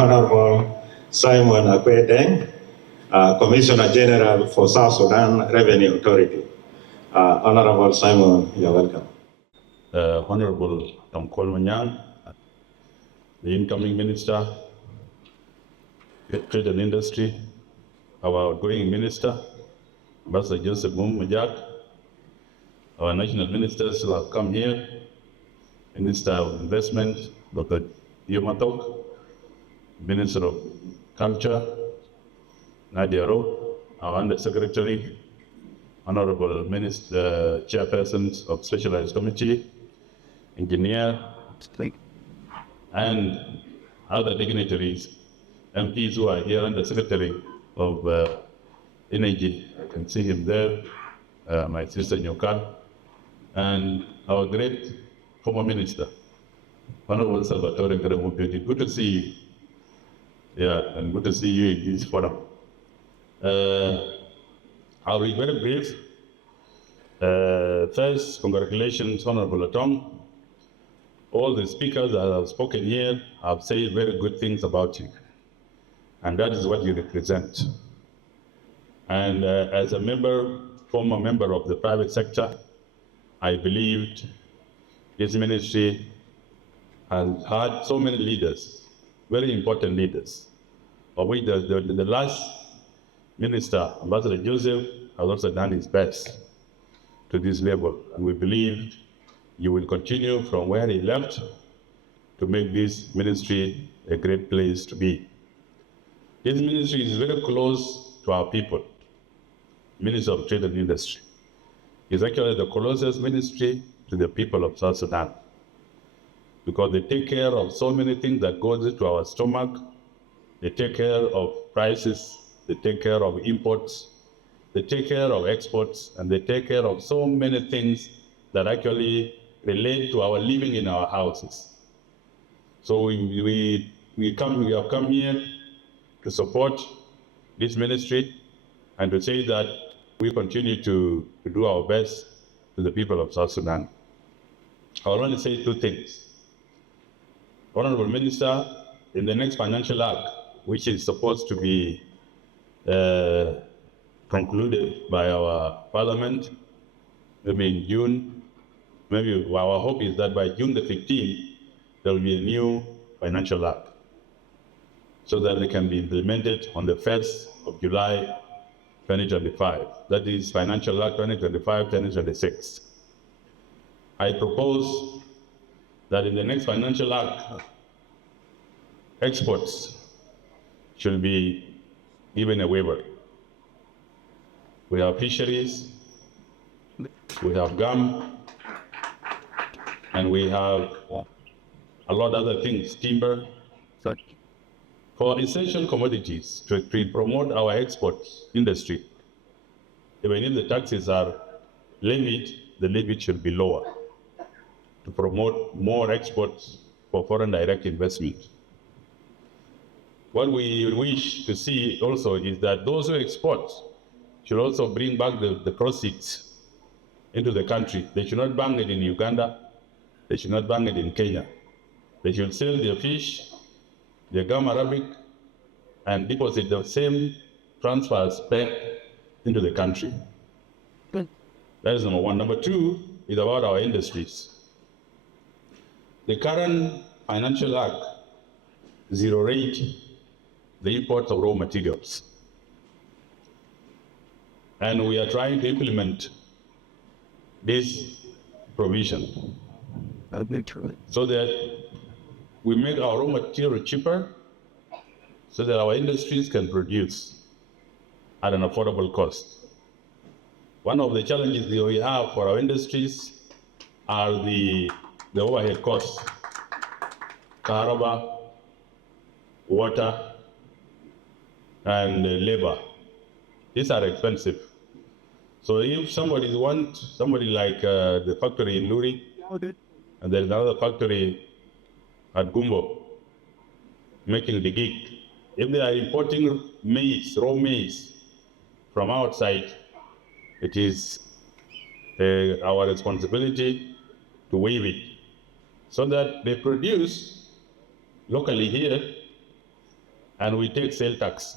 Honorable Simon Akuei Deng, Commissioner General for South Sudan Revenue Authority. Honorable Simon, you're welcome. Honorable Atong Kuol Manyang, the incoming Minister, Trade and Industry, our outgoing Minister, Ambassador Joseph Mumajak, our national ministers who have come here, Minister of Investment, Dr. Yomatok, Minister of Culture, Nadia Ro, our Undersecretary, Honorable Minister, Chairpersons of Specialized Committee, Engineer, and other dignitaries, MPs who are here, Undersecretary of Energy, I can see him there, my sister Nyokan, and our great former minister, Honorable Salvatore Garemupeti. Good to see you. Yeah, and good to see you in this forum. I'll be very brief. First, congratulations, Honorable Atong. All the speakers that have spoken here have said very good things about you. And that is what you represent. And as a member, former member of the private sector, I believed this ministry has had so many leaders, very important leaders, of which the last minister, Ambassador Joseph, has also done his best to this level. And we believe you will continue from where he left to make this ministry a great place to be. This ministry is very close to our people. Minister of Trade and Industry is actually the closest ministry to the people of South Sudan, because they take care of so many things that goes into our stomach. They take care of prices, they take care of imports, they take care of exports, and they take care of so many things that actually relate to our living in our houses. So we have come here to support this ministry and to say that we continue to do our best to the people of South Sudan. I will only say two things. Honorable Minister, in the next financial act, which is supposed to be concluded by our Parliament, maybe in June, maybe our hope is that by June the 15th, there will be a new financial act, so that it can be implemented on the 1st of July 2025. That is Financial Act 2025-2026. I propose that in the next financial act, exports should be given a waiver. We have fisheries, we have gum, and we have a lot of other things, timber. For essential commodities, to promote our export industry, even if the taxes are levied, the levy should be lower to promote more exports for foreign direct investment. What we wish to see also is that those who export should also bring back the proceeds into the country. They should not bank it in Uganda, they should not bank it in Kenya. They should sell their fish, their gum arabic, and deposit the same transfers back into the country. That is number one. Number two is about our industries. The current financial act zero rate the import of raw materials. And we are trying to implement this provision so that we make our raw material cheaper, so that our industries can produce at an affordable cost. One of the challenges that we have for our industries are the overhead costs, Karaba, water, and labor. These are expensive. So if somebody like the factory in Luri, and there's another factory at Gumbo making the gig, if they are importing maize, raw maize from outside, it is our responsibility to waive it, so that they produce locally here and we take sale tax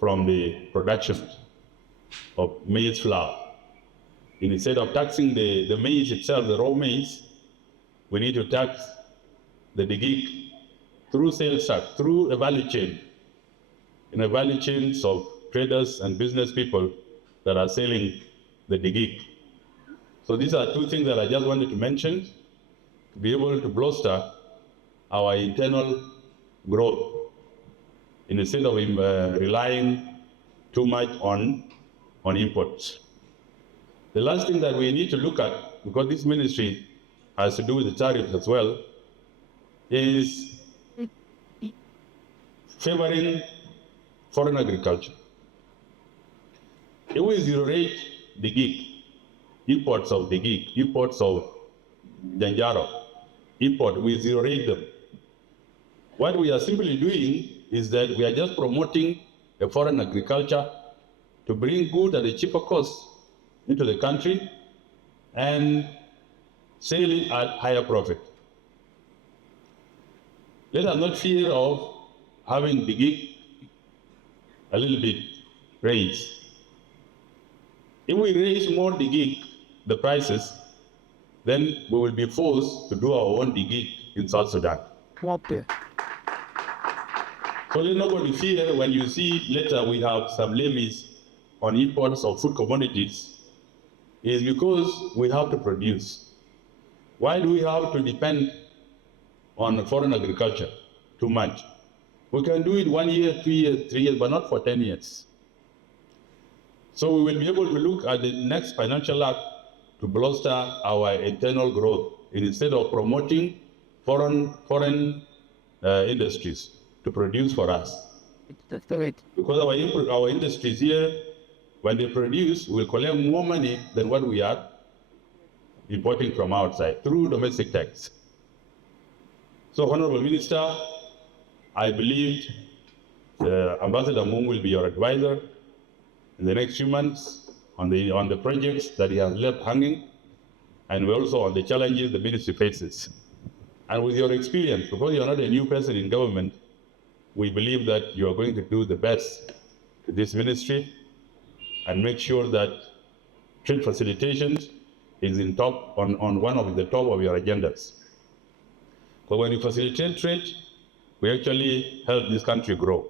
from the production of maize flour. Instead of taxing the maize itself, the raw maize, we need to tax the digig through sales tax, through a value chain, in a value chains of traders and business people that are selling the digig. So these are two things that I just wanted to mention to be able to bolster our internal growth instead of relying too much on imports. The last thing that we need to look at, because this ministry has to do with the tariffs as well, is favoring foreign agriculture. If we zero rate the gig, imports of the gig, imports of Janjaro, we zero rate them. What we are simply doing is that we are just promoting a foreign agriculture to bring good at a cheaper cost into the country and sell it at higher profit. Let us not fear of having the gig a little bit raised. If we raise more the gig, the prices, then we will be forced to do our own gig in South Sudan. Okay. So let nobody fear when you see later we have some levies on imports of food commodities, is because we have to produce. Why do we have to depend on foreign agriculture too much? We can do it 1 year, 2 years, 3 years, but not for 10 years. So we will be able to look at the next financial act to bolster our internal growth instead of promoting foreign industries to produce for us. Because our industries here, when they produce, will collect more money than what we are importing from outside through domestic tax. So, Honorable Minister, I believe Ambassador Moon will be your advisor in the next few months on the projects that he has left hanging, and also on the challenges the ministry faces. And with your experience, because you're not a new person in government, we believe that you are going to do the best to this ministry and make sure that trade facilitation is on one of the top of your agendas. But when you facilitate trade, we actually help this country grow.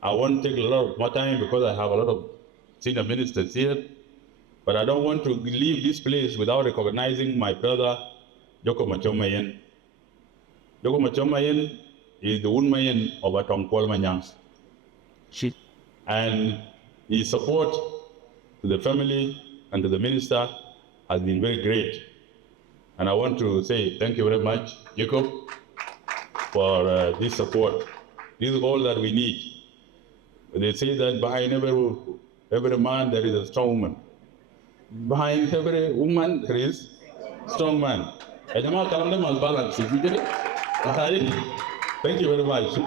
I won't take a lot of more time because I have a lot of senior ministers here, but I don't want to leave this place without recognizing my brother, Joko Machomayen. Joko Machomayen is the Unmayen of Atong Kuol Manyang. And his support to the family and to the minister has been very great. And I want to say thank you very much, Jacob, for this support. This is all that we need. They say that behind every man there is a strong woman. Behind every woman there is a strong man. And the man must balance. Thank you very much.